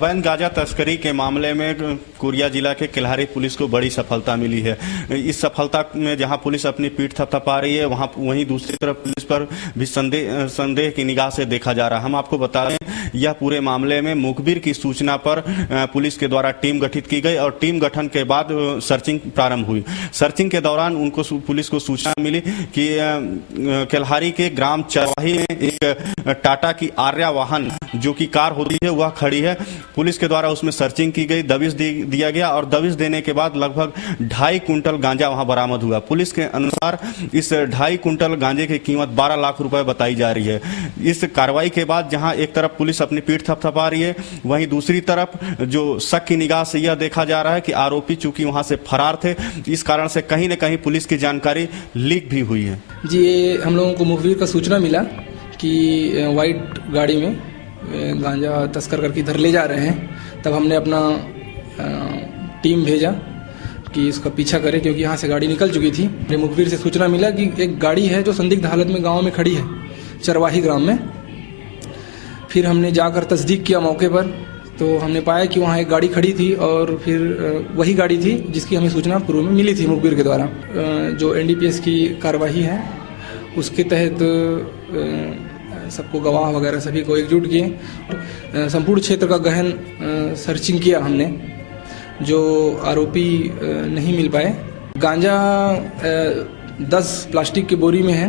अवैध गांजा तस्करी के मामले में कोरिया जिला के किल्हारी पुलिस को बड़ी सफलता मिली है। इस सफलता में जहां पुलिस अपनी पीठ थपथपा रही है वहीं दूसरी तरफ पुलिस पर भी संदेह की निगाह से देखा जा रहा है। हम आपको बता दें, यह पूरे मामले में मुखबिर की सूचना पर पुलिस के द्वारा टीम गठित की गई और टीम गठन के बाद सर्चिंग प्रारंभ हुई। सर्चिंग के दौरान उनको पुलिस को सूचना मिली कि किल्हारी के ग्राम चरवाही में एक टाटा की आर्या वाहन जो कि कार होती है वह खड़ी है। पुलिस के द्वारा उसमें सर्चिंग की गई, दबिश दिया गया और दबिश देने के बाद लगभग 2.5 कुंटल गांजा वहां बरामद हुआ। पुलिस के अनुसार इस 2.5 कुंटल गांजे की कीमत 12 लाख रुपए बताई जा रही है। इस कार्रवाई के बाद जहां एक तरफ पुलिस अपनी पीठ थपथपा रही है, वहीं दूसरी तरफ जो शक की निगाह से यह देखा जा रहा है कि आरोपी चूंकि वहां से फरार थे, इस कारण से कहीं न कहीं पुलिस की जानकारी लीक भी हुई है। जी, हम लोगों को मुखबिर का सूचना मिला कि वाइट गाड़ी में गांजा तस्कर करके इधर ले जा रहे हैं। तब हमने अपना टीम भेजा कि इसका पीछा करे, क्योंकि यहाँ से गाड़ी निकल चुकी थी। मेरे मुखबिर से सूचना मिला कि एक गाड़ी है जो संदिग्ध हालत में गांव में खड़ी है, चरवाही ग्राम में। फिर हमने जाकर तस्दीक किया मौके पर, तो हमने पाया कि वहाँ एक गाड़ी खड़ी थी और फिर वही गाड़ी थी जिसकी हमें सूचना पूर्व में मिली थी मुखबिर के द्वारा। जो NDPS की कार्यवाही है उसके तहत सबको गवाह वगैरह सभी को एकजुट किए। संपूर्ण क्षेत्र का गहन सर्चिंग किया हमने, जो आरोपी नहीं मिल पाए। गांजा 10 प्लास्टिक की बोरी में है,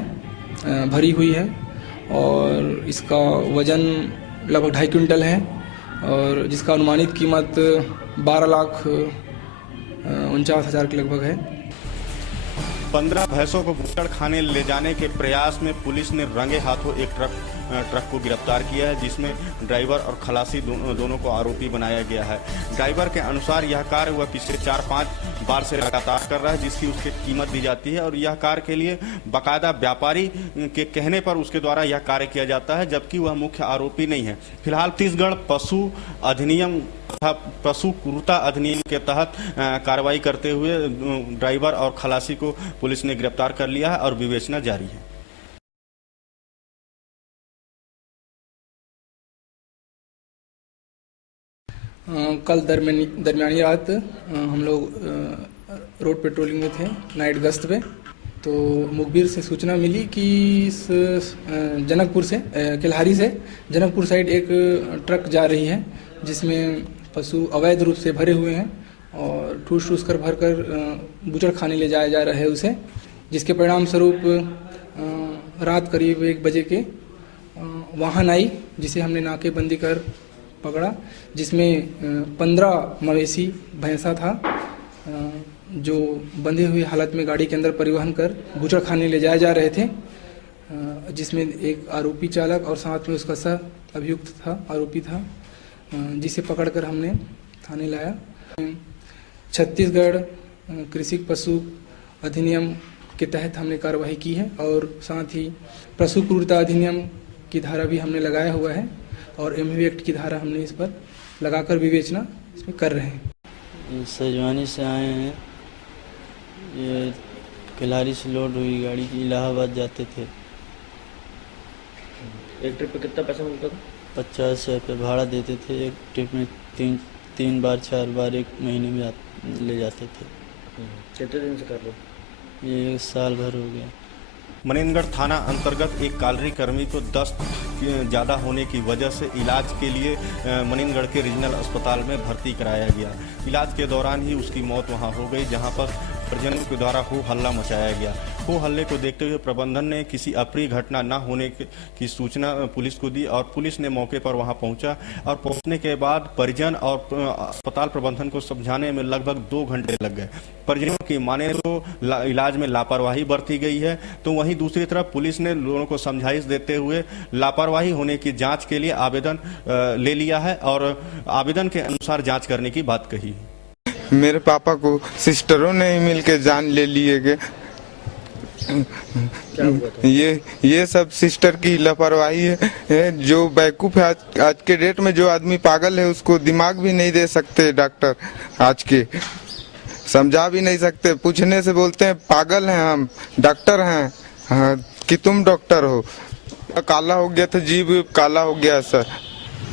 भरी हुई है और इसका वजन लगभग 2.5 क्विंटल है और जिसका अनुमानित कीमत 12,49,000 के लगभग है। 15 भैंसों को बूचड़ खाने ले जाने के प्रयास में पुलिस ने रंगे हाथों एक ट्रक को गिरफ्तार किया है, जिसमें ड्राइवर और खलासी दोनों को आरोपी बनाया गया है। ड्राइवर के अनुसार यह कार्य वह पिछले 4-5 बार से लगातार कर रहा है, जिसकी उसकी कीमत दी जाती है और यह कार्य के लिए बाकायदा व्यापारी के कहने पर उसके द्वारा यह कार्य किया जाता है, जबकि वह मुख्य आरोपी नहीं है। फिलहाल छत्तीसगढ़ पशु अधिनियम तथा पशु क्रूरता अधिनियम के तहत कार्रवाई करते हुए ड्राइवर और खलासी को पुलिस ने गिरफ्तार कर लिया है और विवेचना जारी है। कल दरमियानी रात हम लोग रोड पेट्रोलिंग में थे, नाइट गश्त पे। तो मुखबिर से सूचना मिली कि इस जनकपुर से किल्हारी से जनकपुर साइड एक ट्रक जा रही है, जिसमें पशु अवैध रूप से भरे हुए हैं और ठूस कर भरकर बूचड़ खाने ले जाया जा रहा है उसे, जिसके परिणाम स्वरूप रात करीब 1 बजे के वाहन आई, जिसे हमने नाकेबंदी कर पकड़ा, जिसमें 15 मवेशी भैंसा था जो बंधे हुए हालत में गाड़ी के अंदर परिवहन कर बूचड़ खाने ले जाए जा रहे थे, जिसमें एक आरोपी चालक और साथ में उसका सह अभियुक्त था, आरोपी था, जिसे पकड़कर हमने थाने लाया। छत्तीसगढ़ कृषि पशु अधिनियम के तहत हमने कार्रवाई की है और साथ ही पशु क्रूरता अधिनियम की धारा भी हमने लगाया हुआ है और MV एक्ट की धारा हमने इस पर लगाकर विवेचना इसमें कर रहे हैं। सजवानी से आए हैं, ये किल्हारी से लोड हुई गाड़ी की इलाहाबाद जाते थे। एक ट्रिप पे कितना पैसा मिलता था? 50 रुपये भाड़ा देते थे। एक ट्रिप में 3 बार 4 बार एक महीने में ले जाते थे। कितने दिन से कर रहे हो? ये 1 साल भर हो गया। मनेंद्रगढ़ थाना अंतर्गत एक कॉलोनी कर्मी को दस्त ज़्यादा होने की वजह से इलाज के लिए मनेंद्रगढ़ के रीजनल अस्पताल में भर्ती कराया गया। इलाज के दौरान ही उसकी मौत वहां हो गई, जहां पर परिजनों के द्वारा हो हल्ला मचाया गया। हो हल्ले को देखते हुए प्रबंधन ने किसी अप्रिय घटना न होने की सूचना पुलिस को दी और पुलिस ने मौके पर वहां पहुंचा और पहुंचने के बाद परिजन और अस्पताल प्रबंधन को समझाने में लगभग 2 घंटे लग गए। परिजनों की माने तो इलाज में लापरवाही बरती गई है, तो वहीं दूसरी तरफ पुलिस ने लोगों को समझाइश देते हुए लापरवाही होने की जांच के लिए आवेदन ले लिया है और आवेदन के अनुसार जांच करने की बात कही। मेरे पापा को सिस्टरों ने ही मिलके जान ले लिए गए। ये सब सिस्टर की लापरवाही है। जो बेवकूफ है आज के डेट में, जो आदमी पागल है उसको दिमाग भी नहीं दे सकते डॉक्टर, आज के समझा भी नहीं सकते। पूछने से बोलते हैं पागल हैं हम, डॉक्टर हैं। हाँ, कि तुम डॉक्टर हो। काला हो गया था, जीभ काला हो गया सर।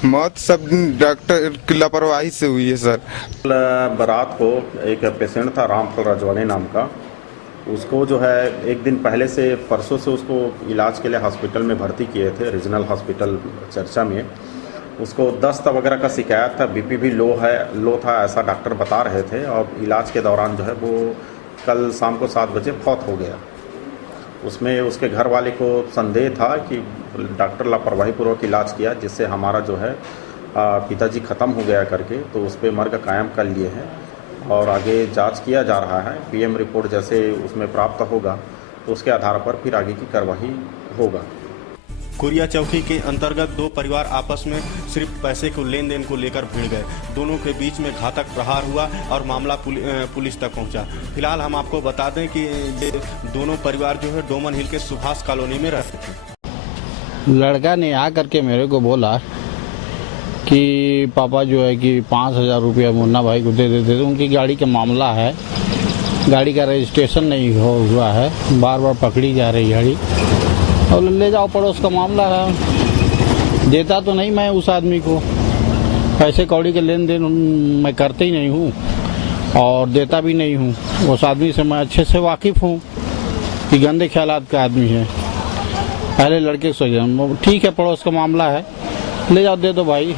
मौत सब डॉक्टर की लापरवाही से हुई है सर। बारात को एक पेशेंट था रामफल रजवानी नाम का, उसको जो है एक दिन पहले से परसों से उसको इलाज के लिए हॉस्पिटल में भर्ती किए थे, रीजनल हॉस्पिटल चर्चा में। उसको दस्त वगैरह का शिकायत था, बीपी भी लो था ऐसा डॉक्टर बता रहे थे, और इलाज के दौरान जो है वो कल शाम को 7 बजे फौत हो गया। उसमें उसके घर वाले को संदेह था कि डॉक्टर लापरवाही पूर्वक इलाज किया, जिससे हमारा जो है पिताजी ख़त्म हो गया करके, तो उस पर मर्ग कायम कर लिए हैं और आगे जांच किया जा रहा है। पीएम रिपोर्ट जैसे उसमें प्राप्त होगा तो उसके आधार पर फिर आगे की कार्रवाई होगा। कुरिया चौकी के अंतर्गत दो परिवार आपस में सिर्फ पैसे को लेन देन को लेकर भिड़ गए। दोनों के बीच में घातक प्रहार हुआ और मामला पुलिस तक पहुंचा। फिलहाल हम आपको बता दें कि ये दोनों परिवार जो है डोमन हिल के सुभाष कॉलोनी में रहते थे। लड़का ने आ करके मेरे को बोला कि पापा जो है कि 5,000 रुपया मुन्ना भाई को दे देते थे, उनकी गाड़ी का मामला है, गाड़ी का रजिस्ट्रेशन नहीं हुआ है, बार बार पकड़ी जा रही गाड़ी, और ले जाओ पड़ोस का मामला है। देता तो नहीं मैं उस आदमी को, पैसे कौड़ी के लेन देन मैं करते ही नहीं हूँ और देता भी नहीं हूँ। उस आदमी से मैं अच्छे से वाकिफ़ हूँ कि गंदे ख्यालात का आदमी है। पहले लड़के सोचे ठीक है पड़ोस का मामला है, ले जाओ दे दो भाई।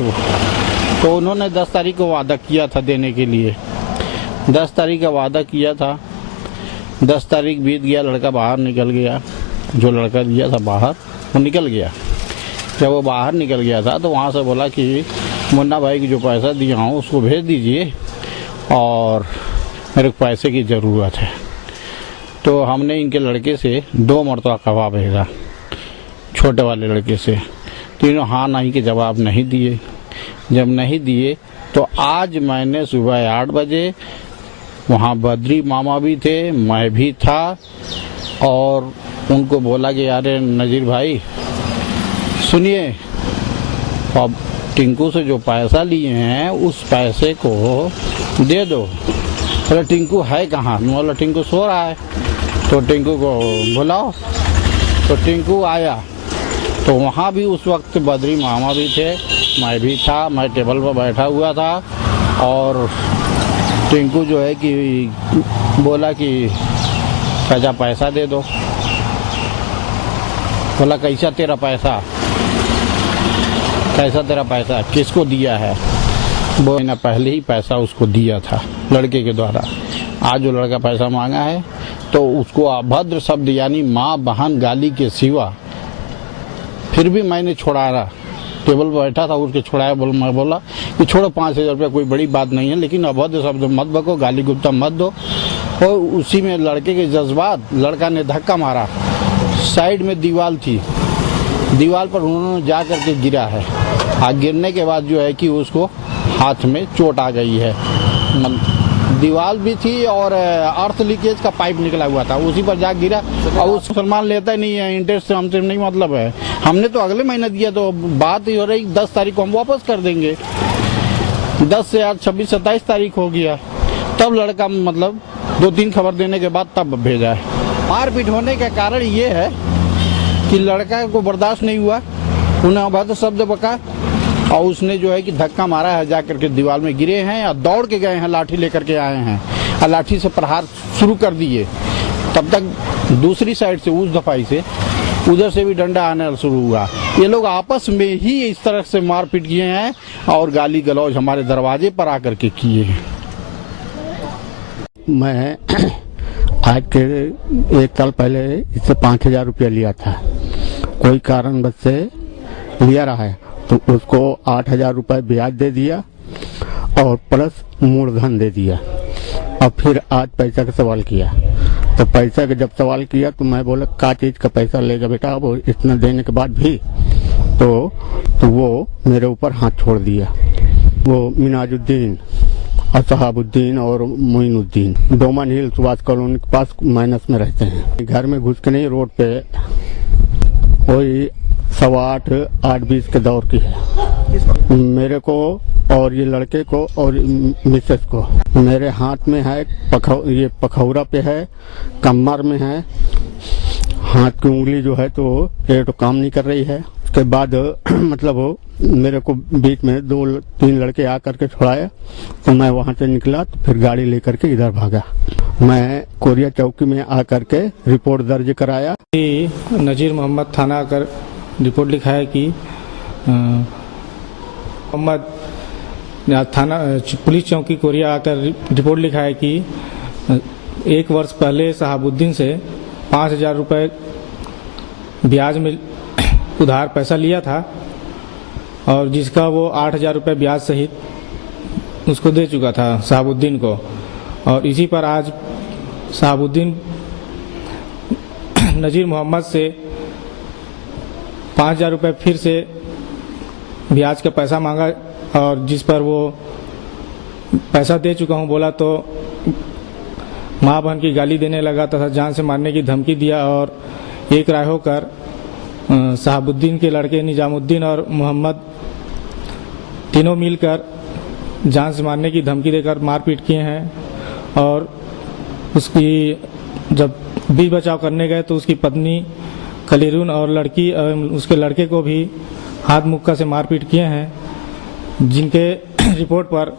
तो उन्होंने 10 तारीख को वादा किया था देने के लिए, 10 तारीख का वादा किया था। 10 तारीख बीत गया, लड़का बाहर निकल गया, जो लड़का दिया था बाहर वो निकल गया। जब वो बाहर निकल गया था तो वहाँ से बोला कि मुन्ना भाई की जो पैसा दिया हूँ उसको भेज दीजिए और मेरे को पैसे की ज़रूरत है। तो हमने इनके लड़के से 2 मरतबा कहा भेजा, छोटे वाले लड़के से। तीनों हाँ नहीं के जवाब नहीं दिए। जब नहीं दिए तो आज मैंने सुबह 8 बजे, वहाँ बद्री मामा भी थे, मैं भी था, और उनको बोला कि यार नज़ीर भाई सुनिए, अब टिंकू से जो पैसा लिए हैं उस पैसे को दे दो। बोला टिंकू है कहाँ? बोला टिंकू सो रहा है। तो टिंकू को बुलाओ। तो टिंकू आया तो वहाँ भी उस वक्त बद्री मामा भी थे, मैं भी था, मैं टेबल पर बैठा हुआ था, और टिंकू जो है कि बोला कि कैसा पैसा दे दो। बोला कैसा तेरा पैसा, कैसा तेरा पैसा, किसको दिया है? वो महीना पहले ही पैसा उसको दिया था लड़के के द्वारा। आज जो लड़का पैसा मांगा है तो उसको अभद्र शब्द यानी माँ बहन गाली के सिवा फिर भी मैंने छुड़ाया। टेबल पर बैठा था, उसके छुड़ाया। मैं बोला कि छोड़ो 5,000 रुपया कोई बड़ी बात नहीं है, लेकिन अभद्र शब्द मत बको, गाली गुप्ता मत दो। और उसी में लड़के के जज्बात, लड़का ने धक्का मारा। साइड में दीवार थी, दीवार पर उन्होंने जा करके गिरा है। गिरने के बाद जो है कि उसको हाथ में चोट आ गई है। दीवार भी थी और अर्थ लीकेज का पाइप निकला हुआ था, उसी पर जा गिरा। और उस मुसलमान लेता ही नहीं है, इंटरेस्ट से हमसे नहीं मतलब है। हमने तो अगले महीने दिया, तो बात ही हो रही 10 तारीख को हम वापस कर देंगे। 10 से आज 26-27 तारीख हो गया, तब लड़का मतलब 2-3 खबर देने के बाद तब भेजा है। मारपीट होने का कारण ये है कि लड़का को बर्दाश्त नहीं हुआ, उन्हें अभद्र शब्द बका और उसने जो है कि धक्का मारा है, जा करके दीवार में गिरे हैं और दौड़ के गए हैं, लाठी लेकर के आए हैं और लाठी से प्रहार शुरू कर दिए। तब तक दूसरी साइड से, उस दफाई से, उधर से भी डंडा आना शुरू हुआ। ये लोग आपस में ही इस तरह से मारपीट किए हैं और गाली गलौज हमारे दरवाजे पर आकर के किए हैं। मैं आज के 1 साल पहले इससे 5,000 रुपया लिया था, कोई कारणवश से लिया रहा है, तो उसको 8,000 रुपये ब्याज दे दिया और प्लस मूलधन दे दिया। और फिर आज पैसा का सवाल किया, तो पैसा का जब सवाल किया तो मैं बोला क्या चीज़ का पैसा लेगा बेटा? वो इतना देने के बाद भी तो वो मेरे ऊपर हाथ छोड़ दिया। वो मिनाजुद्दीन और शहाबुद्दीन और मोइनुद्दीन डोमन हिल सुभाष कॉलोनी के पास माइनस में रहते हैं। घर में घुस के नहीं, रोड पे वही 8:20 के दौर की है। मेरे को और ये लड़के को और मिसेस को, मेरे हाथ में है ये पखौरा पे है, कमर में है, हाथ की उंगली जो है तो ये तो काम नहीं कर रही है, उसके बाद मतलब वो मेरे को बीच में 2-3 लड़के आ करके छुड़ाया, तो मैं वहां से निकला तो फिर गाड़ी लेकर के इधर भागा। मैं कोरिया चौकी में आ करके रिपोर्ट दर्ज कराया। नजीर मोहम्मद थाना आकर रिपोर्ट लिखाया कि मोहम्मद थाना पुलिस चौकी कोरिया आकर रिपोर्ट लिखा है कि 1 वर्ष पहले शहाबुद्दीन से 5,000 रुपये ब्याज में उधार पैसा लिया था और जिसका वो 8,000 रुपये ब्याज सहित उसको दे चुका था शहाबुद्दीन को। और इसी पर आज शहाबुद्दीन नजीर मोहम्मद से 5,000 रुपये फिर से ब्याज का पैसा मांगा और जिस पर वो पैसा दे चुका हूँ बोला तो माँ बहन की गाली देने लगा तथा जान से मारने की धमकी दिया। और एक राय होकर शहाबुद्दीन के लड़के निजामुद्दीन और मोहम्मद तीनों मिलकर जान से मारने की धमकी देकर मारपीट किए हैं। और उसकी जब बीच बचाव करने गए तो उसकी पत्नी खलीरून और लड़की उसके लड़के को भी हाथ मुक्का से मारपीट किए हैं, जिनके रिपोर्ट पर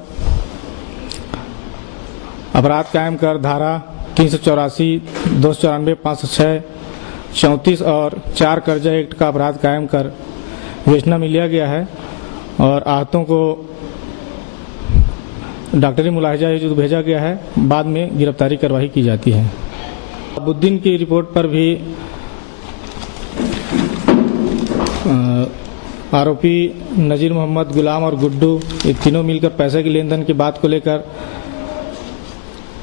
अपराध कायम कर धारा 384, 294, 506, 34 और 4 कर्जा एक्ट का अपराध कायम कर विवेचना में लिया गया है और आहतों को डॉक्टरी मुलाहिजा हेतु भेजा गया है। बाद में गिरफ्तारी कार्रवाई की जाती है। शहाबुद्दीन की रिपोर्ट पर भी आरोपी नजीर मोहम्मद, गुलाम और गुड्डू ये तीनों मिलकर पैसे के लेन देन की बात को लेकर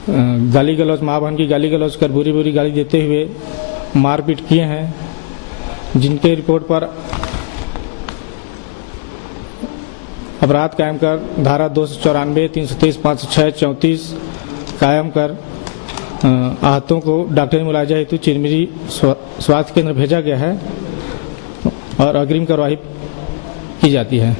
गाली गलौज, माँ बहन की गाली गलौज कर बुरी बुरी गाली देते हुए मारपीट किए हैं, जिनके रिपोर्ट पर अपराध कायम कर धारा 294, 323, 506, 34 कायम कर आहतों को डॉक्टरी मुलाहिजा हेतु चिरमिरी स्वास्थ्य केंद्र भेजा गया है और अग्रिम कार्रवाई की जाती है।